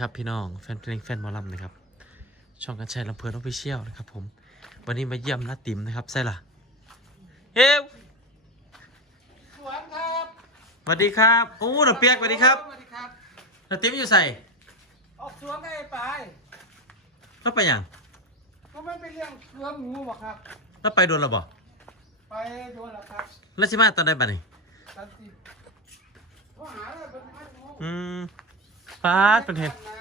ครับพี่น้องแฟนเพลงแฟนหมอลำนะครับ ช่องกันชัยลำเพลินออฟฟิเชียลนะครับผม วันนี้มาเยี่ยมน้าติ๋มนะครับใช่ล่ะเฮ้วสวนครับสวัสดีครับโอ้หนาเปียกสวัสดีครับสวัสดีครับน้าติ๋มอยู่ใส่ออกสวนได้ไปแล้วไปยังก็ไม่ไปเลี้ยงเกลือหมูบอกครับแล้วไปโดนระบ่ไปโดนแล้วครับแล้วสิมาตอนใดบัดนี้ตันติก็หาเลยเป็นพันหมูอืม ปาดเป็นเห็ดนะ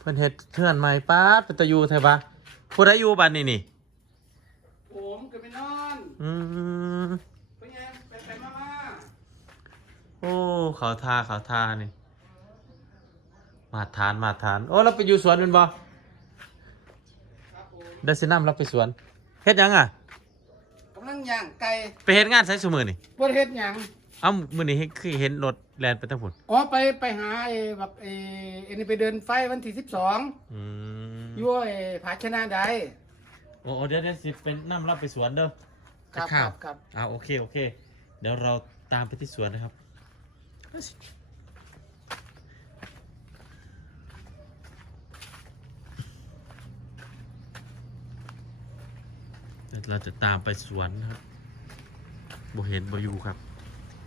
เป็นเห็ดเทือนใหม่ปาดเป็นตะยูไทยปะผู้ใดอยู่บัดนี้นี่ผมก็ไปนอนอืมเป็นไงไปไปมามาโอ้เขาทาเขาทานี่ มาทานมาทาน โอ้เราไปอยู่สวนเป็นบ่ครับผมได้สิน้ำเราไปสวนเฮ็ดหยังอะ กำลังย่างไก่ไปเฮ็ดงานใช้สมือนี่บนเฮ็ดหยัง เอ้ามื้อนี้เฮ็ดคือเห็นรถ แล่นไปทั้งพุ่นอ๋อไปไปหาไอ้แบบไอ้ไอ้นี่ไปเดินไฟวันที่สิบสองอืมอยู่ไอ้ผาชนะใดโอ้โอ้เดี๋ยวเดี๋ยวสิเป็นน้ำเราไปสวนเด้อ ครับจะคข้ารัวบครับอ่าโอเค โอเค เดี๋ยวเราตามไปที่สวนนะครับ เดี๋ยวเราจะตามไปสวนนะครับบเห็นบอยู่ครับ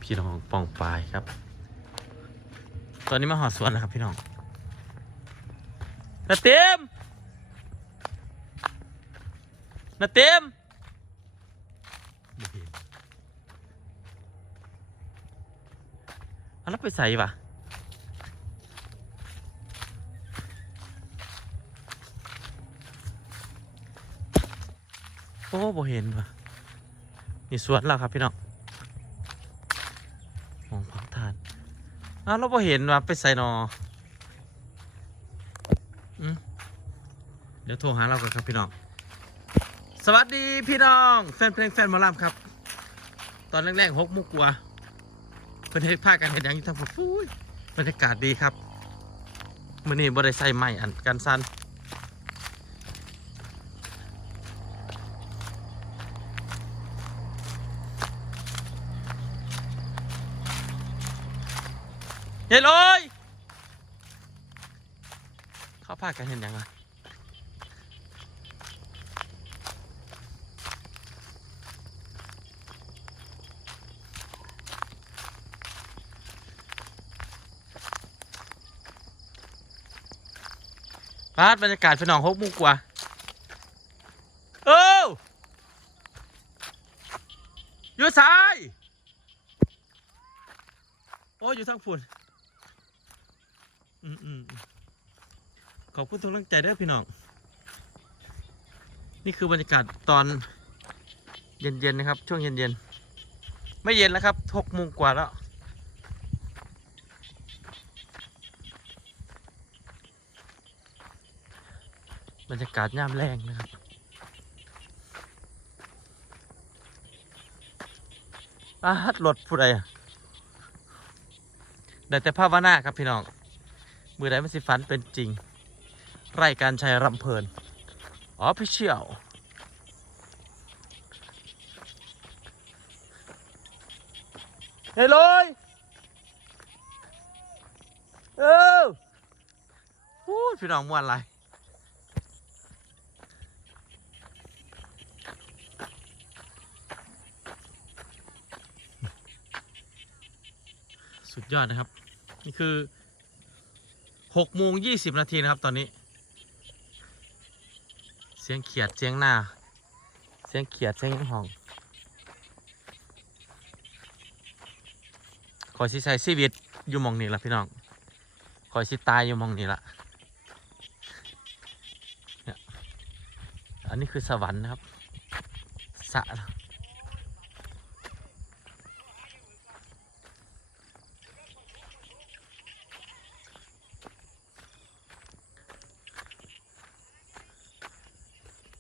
พี่น้องปองปายครับ ตอนนี้มาหอดสวนแล้วครับพี่น้องนาเต็มนาเต็มเอาแล้วไปใส่ปะโอ้บ่เห็นปะนี่สวนแล้วครับพี่น้องมองพักทาน อ้าวเราบ่เห็นว่าไปใส่นอเดี๋ยวโทรหาเรากันครับพี่น้อง สวัสดีพี่น้อง แฟนเพลงแฟนมอลำครับ ตอนแรกๆหกมุกกัวเพื่อนให้ากันเห็นอย่างนี้ทั้งหมดฟู้ยบรรยากาศดีครับมื่อนี้บริใส่ใหม่อันกันสั้น เฮ้ยเลยเขาพากันเห็นยังไงพาดบรรยากาศพี่น้องหกมุกกว่าเอออยู่ซ้าย โอ้ยอยู่ทางฝุ่น อืมอืมขอบคุณทุกกำลังใจเด้อพี่น้อง นี่คือบรรยากาศตอนเย็นๆนะครับ ช่วงเย็นๆ ไม่เย็นแล้วครับหกโมงกว่าแล้วบรรยากาศย่ามแรงนะครับ อาฮัดรถผู้ใดอะได้แต่ภาพวนาครับพี่น้อง มือใดมันสิฝันเป็นจริง ไร่การชัยรำเพลินอ๋อพี่เชี่ยวเฮ้ยเลยเออพูดพี่น้องมวนอะไรสุดยอดนะครับ นี่คือ หกโมงยี่สิบนาทีนะครับตอนนี้ เสียงเขียดเสียงหน้า เสียงเขียดเสียงห้องคอยสิใช้ชีวิตอยู่มองนี้ละพี่น้องคอยสิตายอยู่มองนี้ละอันนี้คือสวรรค์นะครับสะ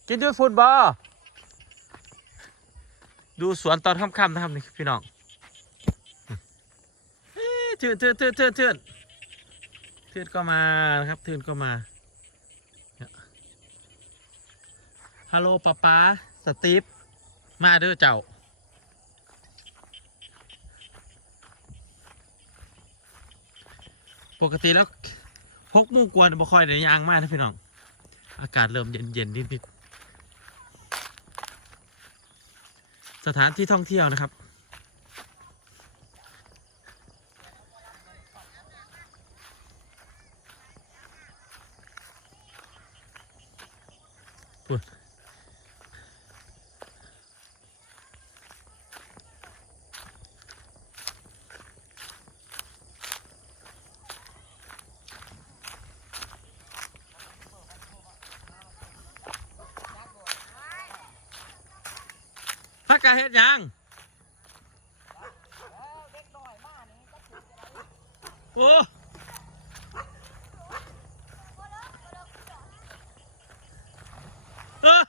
กินด้วยฝุ่นบอดูสวนตอนค่ำๆนะครับนี่พี่น้องเตือนเทือนเทือนเทือนเทือนเทือนก็มานะครับเทือนก็มาฮัลโหลป๊าป๊าสตีฟมาเด้อเจ้าปกติแล้วหกมงกวนบ่ค่อยได้ยางมากนะพี่น้อง อากาศเริ่มเย็นเย็นๆนิดๆ สถานที่ท่องเที่ยวนะครับ พักกาเฮ็ดหยังโอ้เออ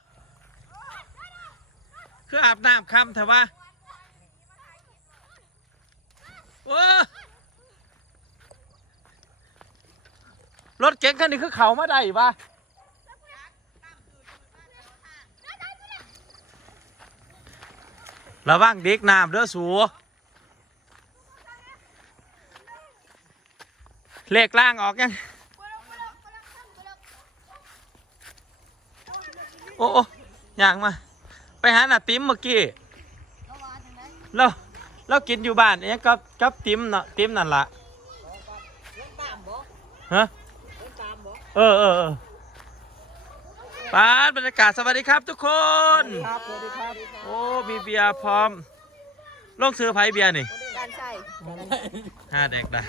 คืออาบน้ำคำแต่ว่าโอ้รถเก๋งคันนี้คือเขามาได้ปะ ระวังเด็กน้ำเด้อสูเลขล่างออกยังโอ้โอ้ย่างมา ไปหาหน้าติ๋มเมื่อกี้เราเรากินอยู่บ้านเนี่ยกับกับติ๋มเนาะติ๋มนั่นละฮะเออเออเออ ปานบรรยากาศสวัสดีครับทุกคน ครับสวัสดีครับโอ้มีเบียร์พร้อมลองซื้อไพ่เบียร์นี่การใช่ห้าแดกได้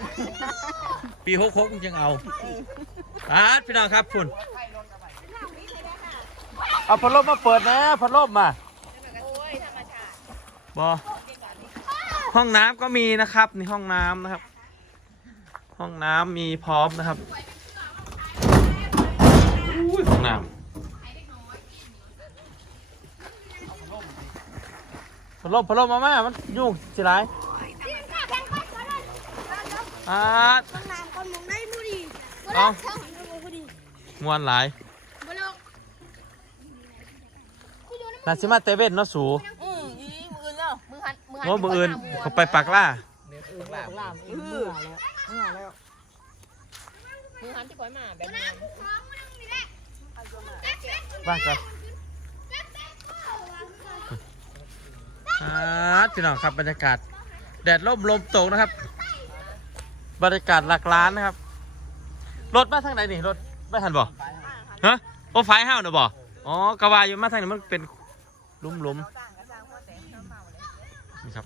ปีหกหกยังเอาปานพี่น้องครับคุณเอาพัดลมมาเปิดนะพัดลมมาโอ้ยธรรมชาติบอห้องน้ำก็มีนะครับนี่ห้องน้ำนะครับ ห้องน้ำมีพร้อมนะครับอุ้ยห้องน้ำ พลมพลมมาแม่มันยุ่งสิไรอ่าห้องน้ำคนมุงได้ดูดิเอาช่างหันดูพอดีมวนหลายนาซิมาเตเว่นเนาะสูอืมอีมืออื่นเนาะมือหันมือหันมืออื่นเขาไปปักล่าอือมือหันที่ก้อยมาแบบนี้บ้างกันอ่า พี่น้องครับบรรยากาศ แดดร่มลมตกนะครับ บรรยากาศหลักล้านนะครับ รถมาทางไหนนี่รถไม่ทันบ่ฮะโอ้ไฟห้าวนะบ่อ๋อกวาอยู่มาทางไหนมันเป็นลุ่มลุ่มนี่ครับ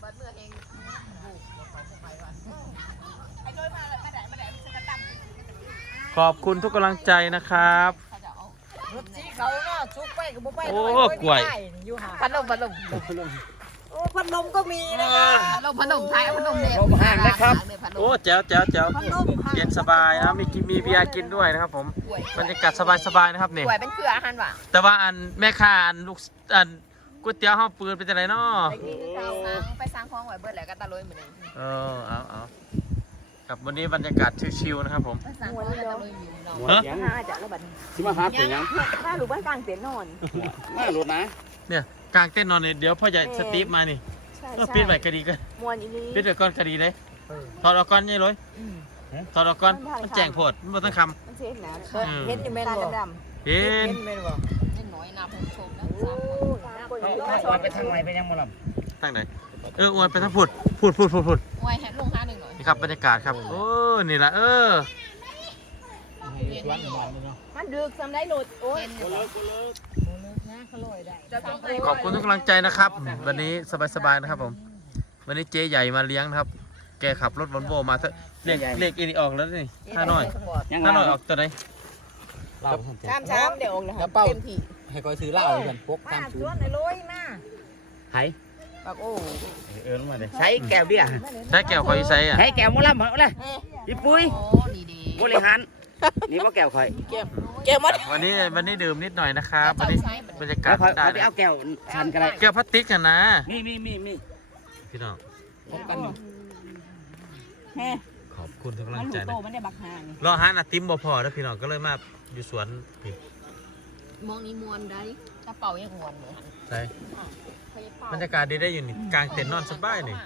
ขอบคุณทุกกำลังใจนะครับรถจีเขาเนาะชุกไปกับบุไปโอ้หน่กล้วยอยู่ห่าปัดลมพัดลม พัดลมก็มีนะคะพัดลมพัดลมไทยพัดลมเนี่ยลมห่างนะครับ โอ้แจ๋วแจ๋วแจ๋วพัดลมค่ะเย็นสบายนะมีกินมีเบียร์กินด้วยนะครับ ผมกล้วยบรรยากาศสบายๆนะครับนี่กล้วยเป็นเครืออาหารหวานแต่ว่าอันแม่ค้าอันลูกอันก๋วยเตี๋ยวห้าปืนเป็นจังไรเนาะไปกินคือเขาสร้างไปสร้างคลองไว้เบิดแล้วก็ตะลุยเหมือนเดิมเออเอาเอากับวันนี้บรรยากาศชิวๆนะครับผมไปสร้างคลองก็ตะลุยอยู่เนาะหัวเสียงหาจะระบัดสิมาหาเป็นหยังถ้าหรือบ้านกลางเตียงนอนมารถนะ เนี่ย กลางเต้นท์นอนเนี่ยเดี๋ยวพ่อใหญ่สตีฟมานี่ใช่เออใช่ปิดไว้ก็ดีกันมวนอีนี้ปิดไว้ก่อนก็ดีเลยถอดออกก่อนนี่เลยถอดออกก่อนมันแจ้งโพดมันบ่ต้องคมันเช็ดนะอืมเห็นอยู่แม่นบ่ดำำเห็นแม่นบ่เล็กน้อยนาผมชมนะโอ้สามคนน้ำคนเอาอยู่เอาไปทางไหนไปยังบ่ล่ะทางไหนเอออวยไปทางพูดพูดพูดพูดพูดไว้ให้ลงห้าหนึ่งหน่อยนี่ครับบรรยากาศครับโอ้นี่ละเออสวนหวานเลยเนาะมันดึกสำได้โหลดโอ้ยเย็นอยู่ ขลอยได้จะต้องไปขอบคุณทุกกำลังใจนะครับ วันนี้สบายๆนะครับผม วันนี้เจ๊ใหญ่มาเลี้ยงนะครับ แกขับรถวอลโวมาเถอะเลขเลขอีนี่ออกแล้วนี่ห้าน้อยยังห้าน้อยออกตัวไหนเล่าชามชามเดี๋ยวออกเลยกระเป๋าเต็มที่ให้คอยซื้อเหล้ากันพกมาตามชูชวนในโรยมาไห้บักโอ้เออลงมาเลยใช้แก้วเบี้ยใช้แก้วคอยใส่อะใช้แก้วหมอลำเอาเลยพี่ปุ้ยโอ้ดีดีบริหาร นี่บ่แก้วคอยเก็บหมดวันนี้วันนี้ดื่มนิดหน่อยนะครับวันนี้บรรยากาแล้ศวคอยได้เอาเลไปยเอาแก้วชันก็ได้แก้วพลาสติกกันนะมีมีมีมีพี่น้องพบกันอยู่แฮ่ขอบคุณทุกกำลัมังนใจหูโตนะมันได้บักหานี่รอหาหนาติมบ่พอแล้วพี่น้องก็เลยมาอยู่สวนพี่มองนี้มวนได้กระเป๋ายังมวนเลยใช่บรรยากาศดีได้อยู่นี่กลางเต็นท์นอนสบายนี่เ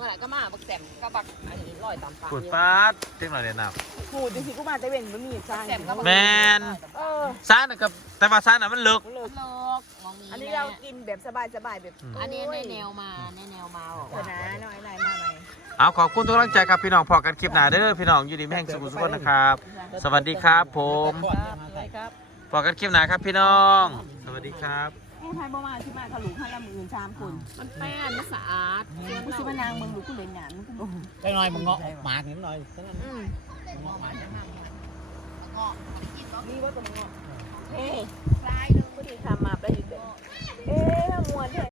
มื่อไหร่ก็มาบักแซมก็บักอันนี้ลอยตามปากปวดฟาดเจ๊งหน่อยเดี๋ยวนับหูจริงๆกูมาแต่เว้นมันมีซ่าแซ่บก็แมนเออซ่าน่ะกับแต่ว่าซ่าน่ะมันเลิกเลิก โลกมองนี้อันนี้แหละเรากินแบบสบายๆแบบอันนี้ในแนวมาในแนวมาบอกเออว่านะน้อยหน่อยมาหน่อย เอาขอบคุณทุกกำลังใจครับพี่น้องพอกันคลิปหน้าเด้อพี่น้องอยู่ดีไม่แห้งสุขสุขคนนะครับ สวัสดีครับผมครับเลยครับ พอกันคลิปหน้าครับพี่น้อง สวัสดีครับ เอ้ไทยบ่มาที่มาทะลุให้ละหมื่นสามคนมันแป้นมันสะอาดกูสิมานางมึงดูกูเล่นงานมึงกูได้หน่อยมึงเงาะหมากนิดหน่อยเงาะหมากยังไงเงาะนี่ว่าตรงเงาะเฮ้ยลายเลยกูดีทำมาไปเอยู่เด้เอ๊ะ